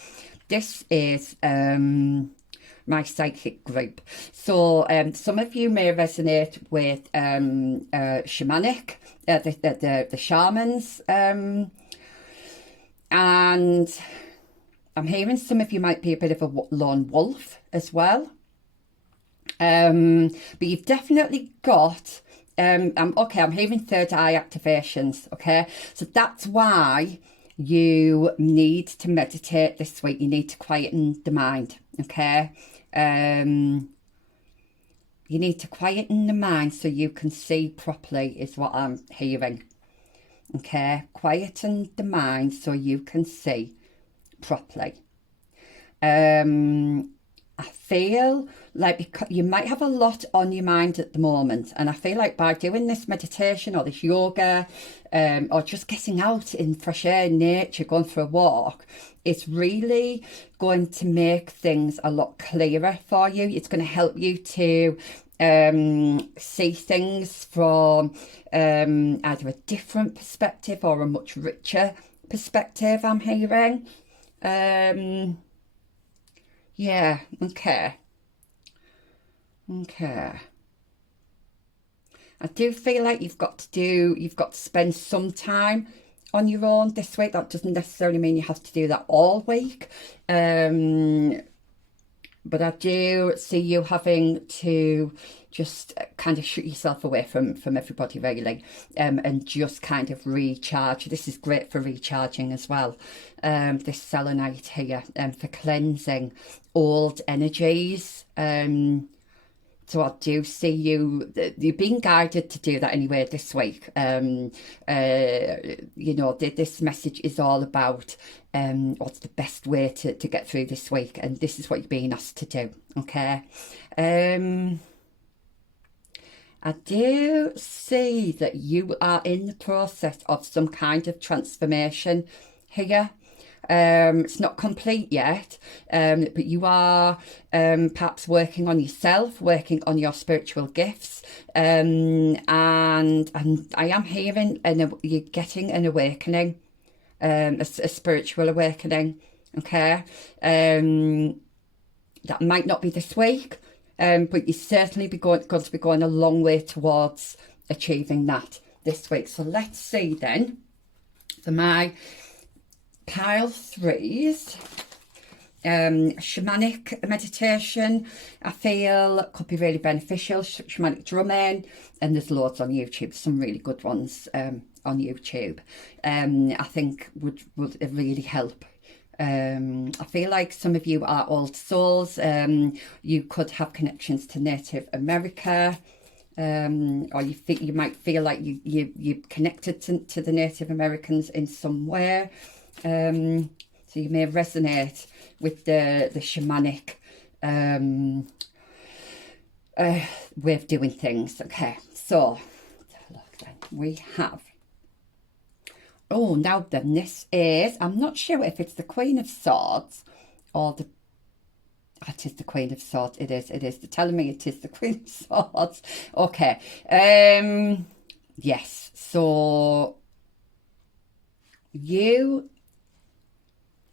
this is my psychic group. So some of you may resonate with shamanic, the shamans, and I'm hearing some of you might be a bit of a lone wolf as well. But you've definitely got okay, I'm hearing third eye activations. Okay, so that's why you need to meditate this week. You need to quieten the mind. Okay, You need to quieten the mind so you can see properly, is what I'm hearing. Okay, quieten the mind so you can see properly. I feel like because you might have a lot on your mind at the moment, and I feel like by doing this meditation or this yoga, or just getting out in fresh air, nature, going for a walk, it's really going to make things a lot clearer for you. It's going to help you to see things from either a different perspective or a much richer perspective, I'm hearing. Yeah, okay. Okay. I do feel like you've got to spend some time on your own this week. That doesn't necessarily mean you have to do that all week. But I do see you having to just kind of shut yourself away from everybody really, and just kind of recharge. This is great for recharging as well. This selenite here, for cleansing old energies. So I do see you're being guided to do that anyway this week. This message is all about what's the best way to get through this week, and this is what you're being asked to do, okay? I do see that you are in the process of some kind of transformation here. It's not complete yet, but you are perhaps working on yourself, working on your spiritual gifts, and I am hearing you're getting an awakening, a spiritual awakening. Okay, that might not be this week, but you're certainly going to be going a long way towards achieving that this week. So let's see then for my pile threes. Shamanic meditation, I feel could be really beneficial. Shamanic drumming, and there's loads on YouTube, some really good ones on YouTube. I think would really help. I feel like some of you are old souls. You could have connections to Native America. Or you might feel like you're connected to the Native Americans in some way. So you may resonate with the shamanic way of doing things. Okay, so let's have a look then. We have, oh, now then, this is, I'm not sure if it's the Queen of Swords or it is the Queen of Swords. It is. They're telling me it is the Queen of Swords. Okay. Yes. So you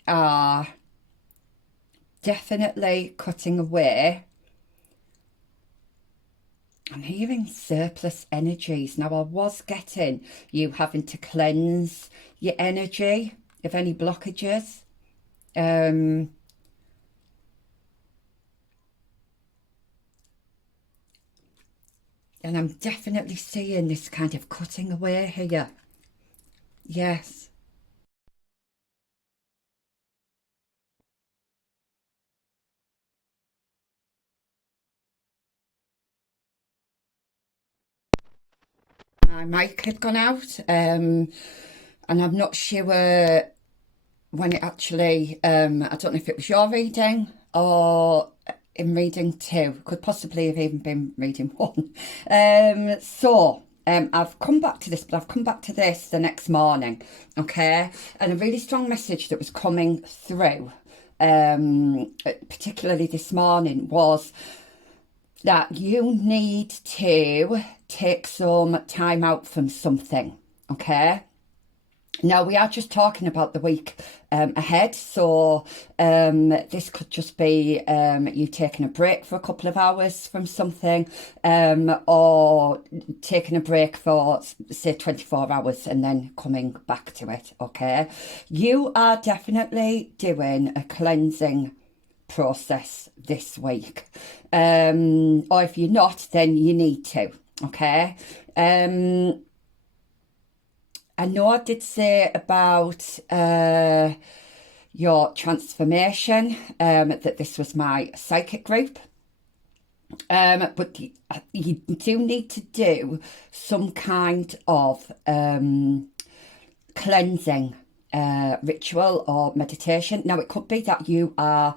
are definitely cutting away. I'm hearing surplus energies. Now, I was getting you having to cleanse your energy of any blockages. And I'm definitely seeing this kind of cutting away here. Yes. My mic had gone out, and I'm not sure when it actually, I don't know if it was your reading or in reading two, could possibly have even been reading one. I've come back to this, but I've come back to this the next morning, okay? And a really strong message that was coming through, particularly this morning, was that you need to take some time out from something, okay? Now, we are just talking about the week ahead, so this could just be you taking a break for a couple of hours from something, or taking a break for, say, 24 hours and then coming back to it, okay? You are definitely doing a cleansing process this week, or if you're not, then you need to, okay? I know I did say about your transformation, that this was my psychic group. But you do need to do some kind of cleansing ritual or meditation. Now, it could be that you are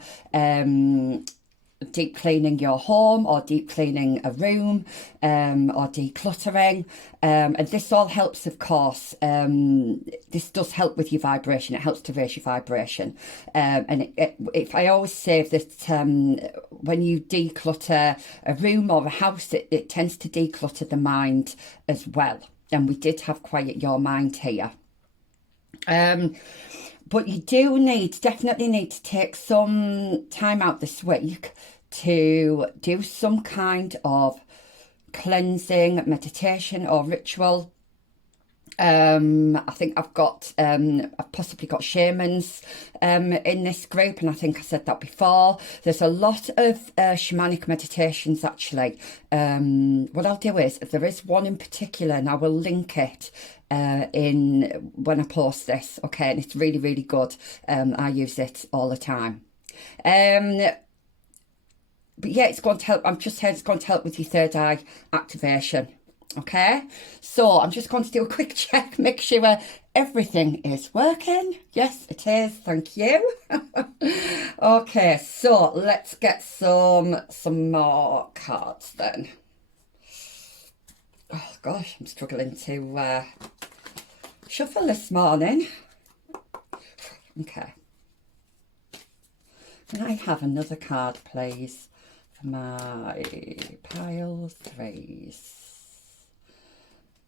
deep cleaning your home or deep cleaning a room or decluttering, and this all helps, of course. This does help with your vibration. It helps to raise your vibration, and if I always say that when you declutter a room or a house, it tends to declutter the mind as well, and we did have Quiet Your Mind here. But you definitely need to take some time out this week to do some kind of cleansing, meditation or ritual. I think I've possibly got shamans in this group, and I think I said that before. There's a lot of shamanic meditations actually. What I'll do is, there is one in particular, and I will link it in when I post this, okay, and it's really, really good. I use it all the time. But yeah, it's going to help. I've just heard it's going to help with your third eye activation. Okay, so I'm just going to do a quick check, make sure everything is working. Yes, it is. Thank you. Okay, so let's get some more cards then. Oh gosh, I'm struggling to shuffle this morning. Okay. Can I have another card, please, for my pile threes?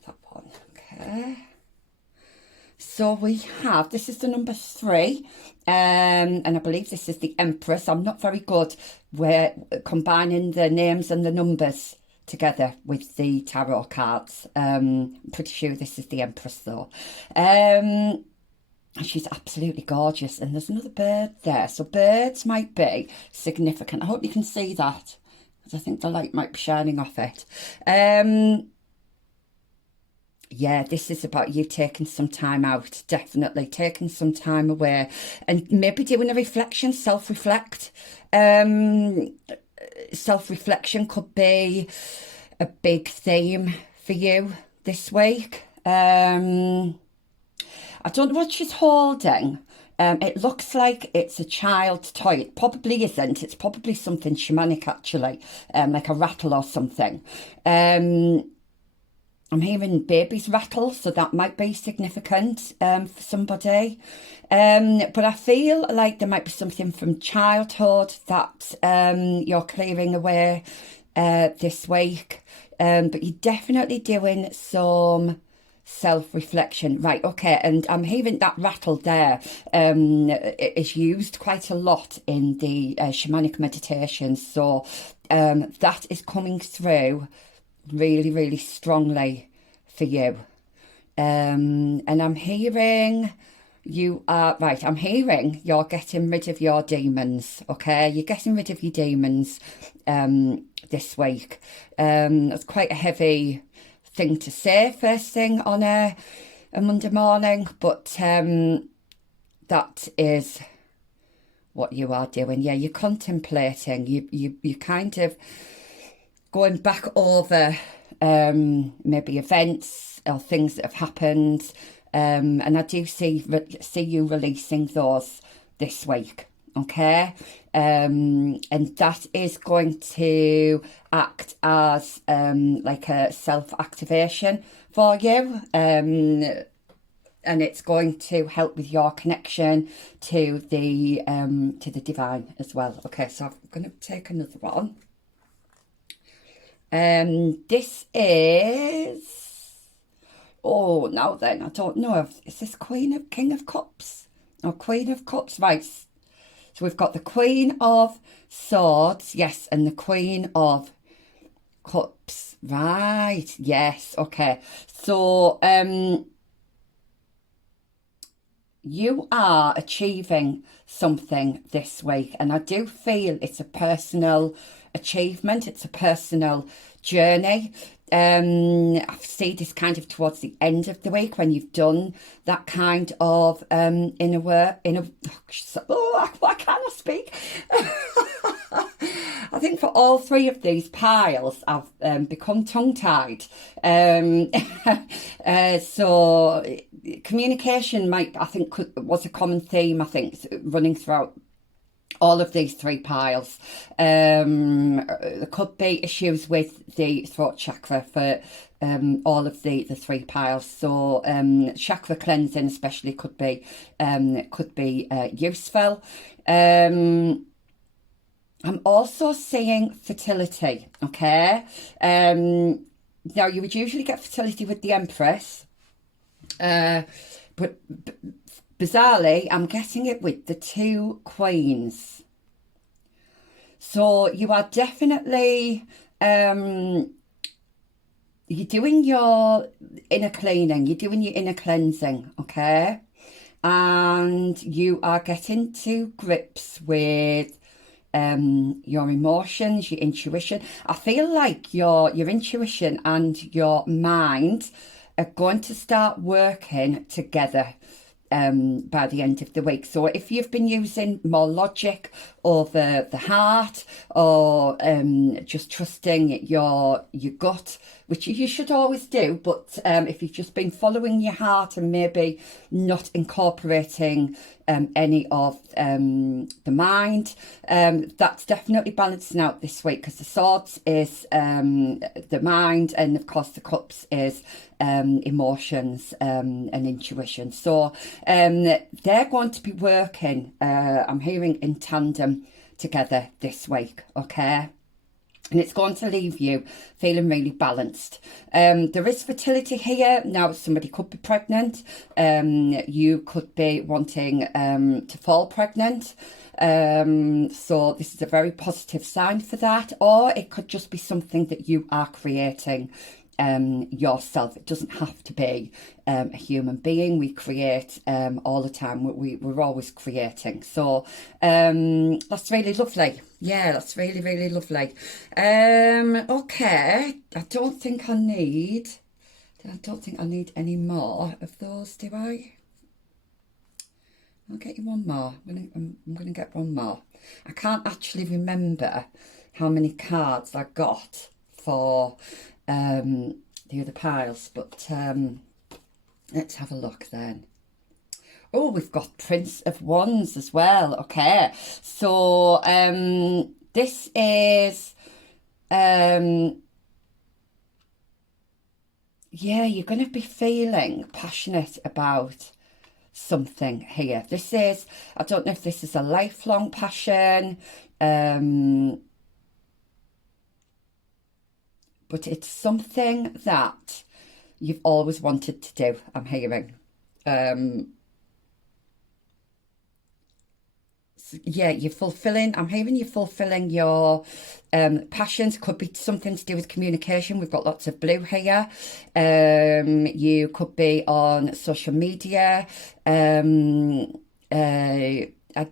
That one, okay. So we have, this is the number 3, and I believe this is the Empress. I'm not very good with combining the names and the numbers together with the tarot cards. I'm pretty sure this is the Empress though. And she's absolutely gorgeous, and there's another bird there, so birds might be significant. I hope you can see that, because I think the light might be shining off it. Yeah, this is about you taking some time out, definitely taking some time away, and maybe doing a reflection, self-reflect. Self-reflection could be a big theme for you this week. I don't know what she's holding. It looks like it's a child's toy. It probably isn't. It's probably something shamanic, actually, like a rattle or something. I'm hearing babies rattle, so that might be significant for somebody. But I feel like there might be something from childhood that you're clearing away this week. But you're definitely doing some self-reflection. Right, okay, and I'm hearing that rattle there is used quite a lot in the shamanic meditations. So that is coming through really, really strongly for you. And I'm hearing I'm hearing you're getting rid of your demons, okay? You're getting rid of your demons this week. It's quite a heavy thing to say first thing on a Monday morning, but that is what you are doing. Yeah, you're contemplating, you kind of going back over maybe events or things that have happened, and I do see you releasing those this week, okay? And that is going to act as like a self-activation for you, and it's going to help with your connection to the divine as well. Okay, so I'm going to take another one. This is, oh, now then, I don't know if, is this King of Cups or Queen of Cups? Right, so we've got the Queen of Swords, yes, and the Queen of Cups, right, yes, okay. So, you are achieving something this week, and I do feel it's a personal achievement, it's a personal journey. I see this kind of towards the end of the week when you've done that kind of why can't I speak? I think for all three of these piles, I've become tongue-tied. Um, so communication I think, was a common theme, I think, running throughout all of these three piles. There could be issues with the throat chakra for all of the three piles. So chakra cleansing especially could be useful. I'm also seeing fertility. Okay. Now you would usually get fertility with the Empress, but bizarrely, I'm getting it with the two Queens. So you are definitely, you're doing your inner cleaning, you're doing your inner cleansing, okay? And you are getting to grips with your emotions, your intuition. I feel like your intuition and your mind are going to start working together by the end of the week. So if you've been using more logic over the heart, or just trusting your gut, which you should always do, but if you've just been following your heart and maybe not incorporating any of the mind, that's definitely balancing out this week, because the swords is the mind, and of course the cups is emotions and intuition. So they're going to be working, I'm hearing, in tandem together this week, okay? And it's going to leave you feeling really balanced. There is fertility here. Now, somebody could be pregnant. You could be wanting to fall pregnant. So this is a very positive sign for that. Or it could just be something that you are creating yourself. It doesn't have to be a human being. We create all the time. We're always creating. So that's really lovely. Yeah, that's really, really lovely. Okay, I don't think I need any more of those, do I? I'll get you one more. I'm gonna get one more. I can't actually remember how many cards I got for the other piles, but let's have a look then. Oh, we've got Prince of Wands as well. Okay, so this is yeah, you're going to be feeling passionate about something here. This is, I don't know if this is a lifelong passion, but it's something that you've always wanted to do, I'm hearing. Yeah, I'm hearing you're fulfilling your passions. Could be something to do with communication. We've got lots of blue here. You could be on social media. I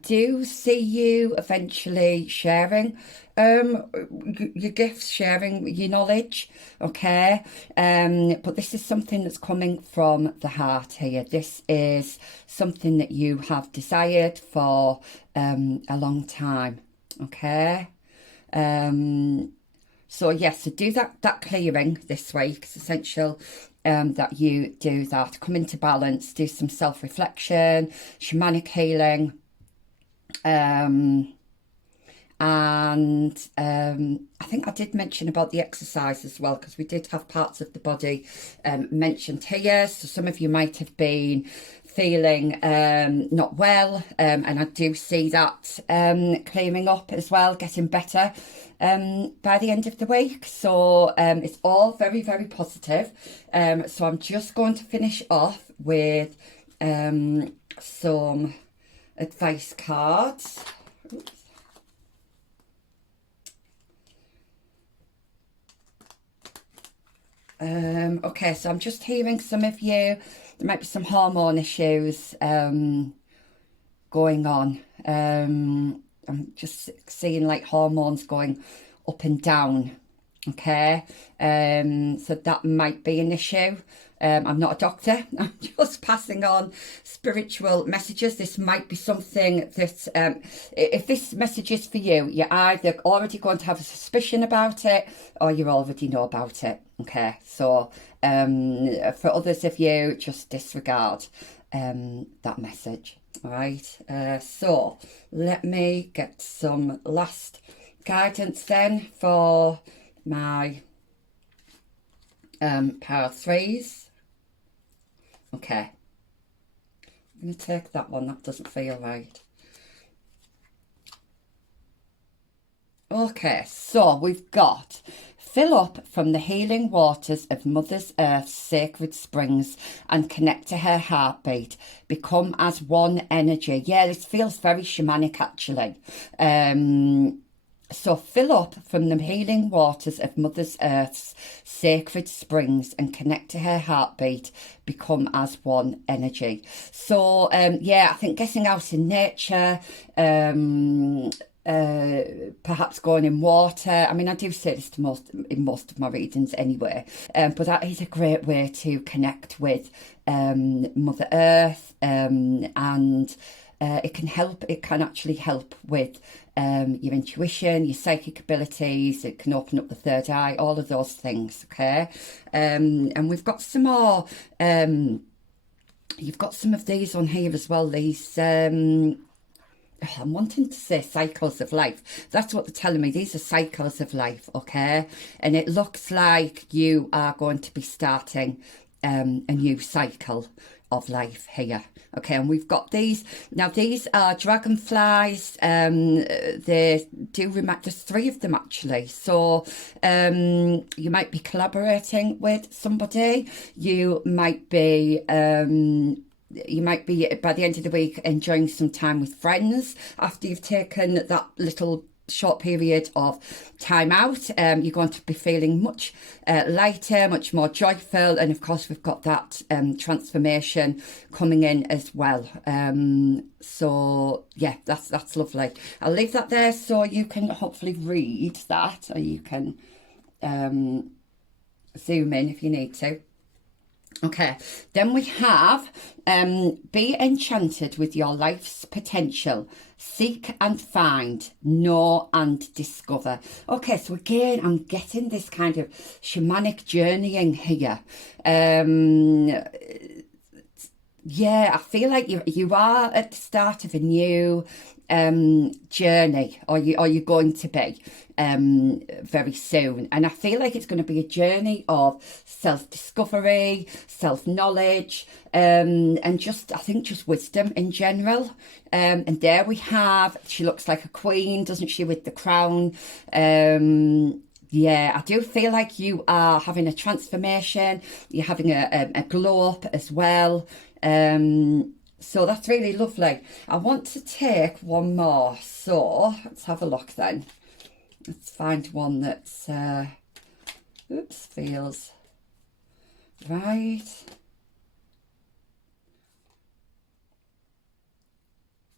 do see you eventually sharing your gifts, sharing your knowledge, okay? But this is something that's coming from the heart here. This is something that you have desired for a long time, okay? So yes, so do that clearing this week. It's essential that you do that. Come into balance, do some self-reflection, shamanic healing, and I think I did mention about the exercise as well, because we did have parts of the body mentioned here. So some of you might have been feeling not well, and I do see that clearing up as well, getting better by the end of the week. So it's all very, very positive. So I'm just going to finish off with some advice cards. Oops. Okay, so I'm just hearing some of you, there might be some hormone issues going on. I'm just seeing like hormones going up and down, okay? So that might be an issue. I'm not a doctor. I'm just passing on spiritual messages. This might be something that, if this message is for you, you're either already going to have a suspicion about it or you already know about it. Okay, so for others of you, just disregard that message. All right, so let me get some last guidance then for my power threes. Okay, I'm going to take that one. That doesn't feel right. Okay, so we've got fill up from the healing waters of Mother Earth's sacred springs and connect to her heartbeat. Become as one energy. Yeah, this feels very shamanic actually. So fill up from the healing waters of Mother Earth's sacred springs and connect to her heartbeat. Become as one energy. So yeah, I think getting out in nature, perhaps going in water. I mean, I do say this to in most of my readings anyway, but that is a great way to connect with Mother Earth, and it can actually help with your intuition, your psychic abilities. It can open up the third eye, all of those things. Okay, and we've got some more. You've got some of these on here as well. These I'm wanting to say cycles of life. That's what they're telling me. These are cycles of life, okay? And it looks like you are going to be starting a new cycle of life here. Okay, and we've got these. Now, these are dragonflies. They do remind, there's 3 of them actually. So you might be collaborating with somebody. You might be by the end of the week enjoying some time with friends after you've taken that little short period of time out. You're going to be feeling much lighter, much more joyful, and of course we've got that transformation coming in as well. So yeah, that's lovely. I'll leave that there so you can hopefully read that, or you can zoom in if you need to. Okay, then we have be enchanted with your life's potential. Seek and find, know and discover. Okay, so again, I'm getting this kind of shamanic journeying here. Yeah, I feel like you are at the start of a new journey, or you're going to be very soon, and I feel like it's going to be a journey of self-discovery, self-knowledge, and just wisdom in general. And there we have, she looks like a queen, doesn't she, with the crown. Yeah, I do feel like you are having a transformation. You're having a glow up as well. So that's really lovely. I want to take one more. So let's have a look then. Let's find one that's, feels right.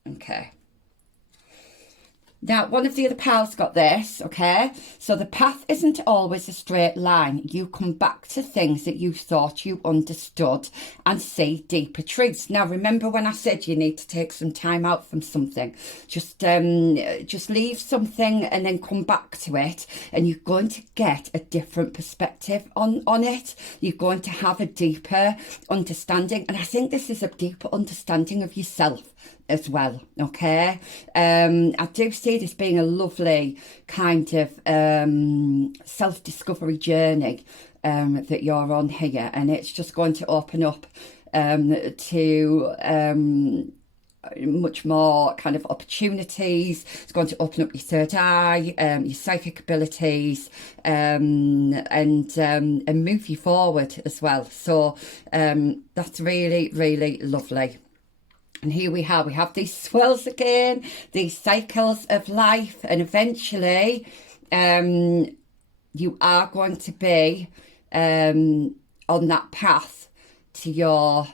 Okay. Now, one of the other pals got this, okay? So the path isn't always a straight line. You come back to things that you thought you understood and see deeper truths. Now, remember when I said you need to take some time out from something? Just leave something and then come back to it, and you're going to get a different perspective on it. You're going to have a deeper understanding, and I think this is a deeper understanding of yourself as well. Okay, I do see this being a lovely kind of self-discovery journey that you're on here, and it's just going to open up to much more kind of opportunities. It's going to open up your third eye, your psychic abilities, and move you forward as well. So that's really, really lovely. And here we have these swirls again, these cycles of life, and eventually you are going to be on that path to your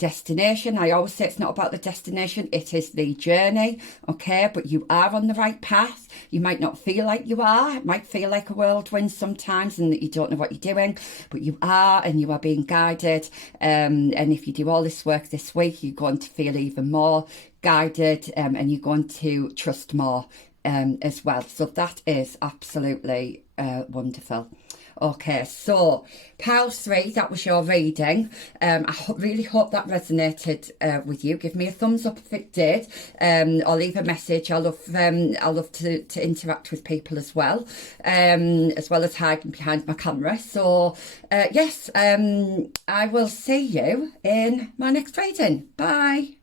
destination. I always say it's not about the destination, it is the journey, okay? But you are on the right path. You might not feel like you are. It might feel like a whirlwind sometimes and that you don't know what you're doing, but you are, and you are being guided. And if you do all this work this week, you're going to feel even more guided, and you're going to trust more as well. So that is absolutely wonderful. Okay, so Pile 3, that was your reading. I really hope that resonated with you. Give me a thumbs up if it did, or leave a message. I love to interact with people as well as hiding behind my camera. So yes, I will see you in my next reading. Bye.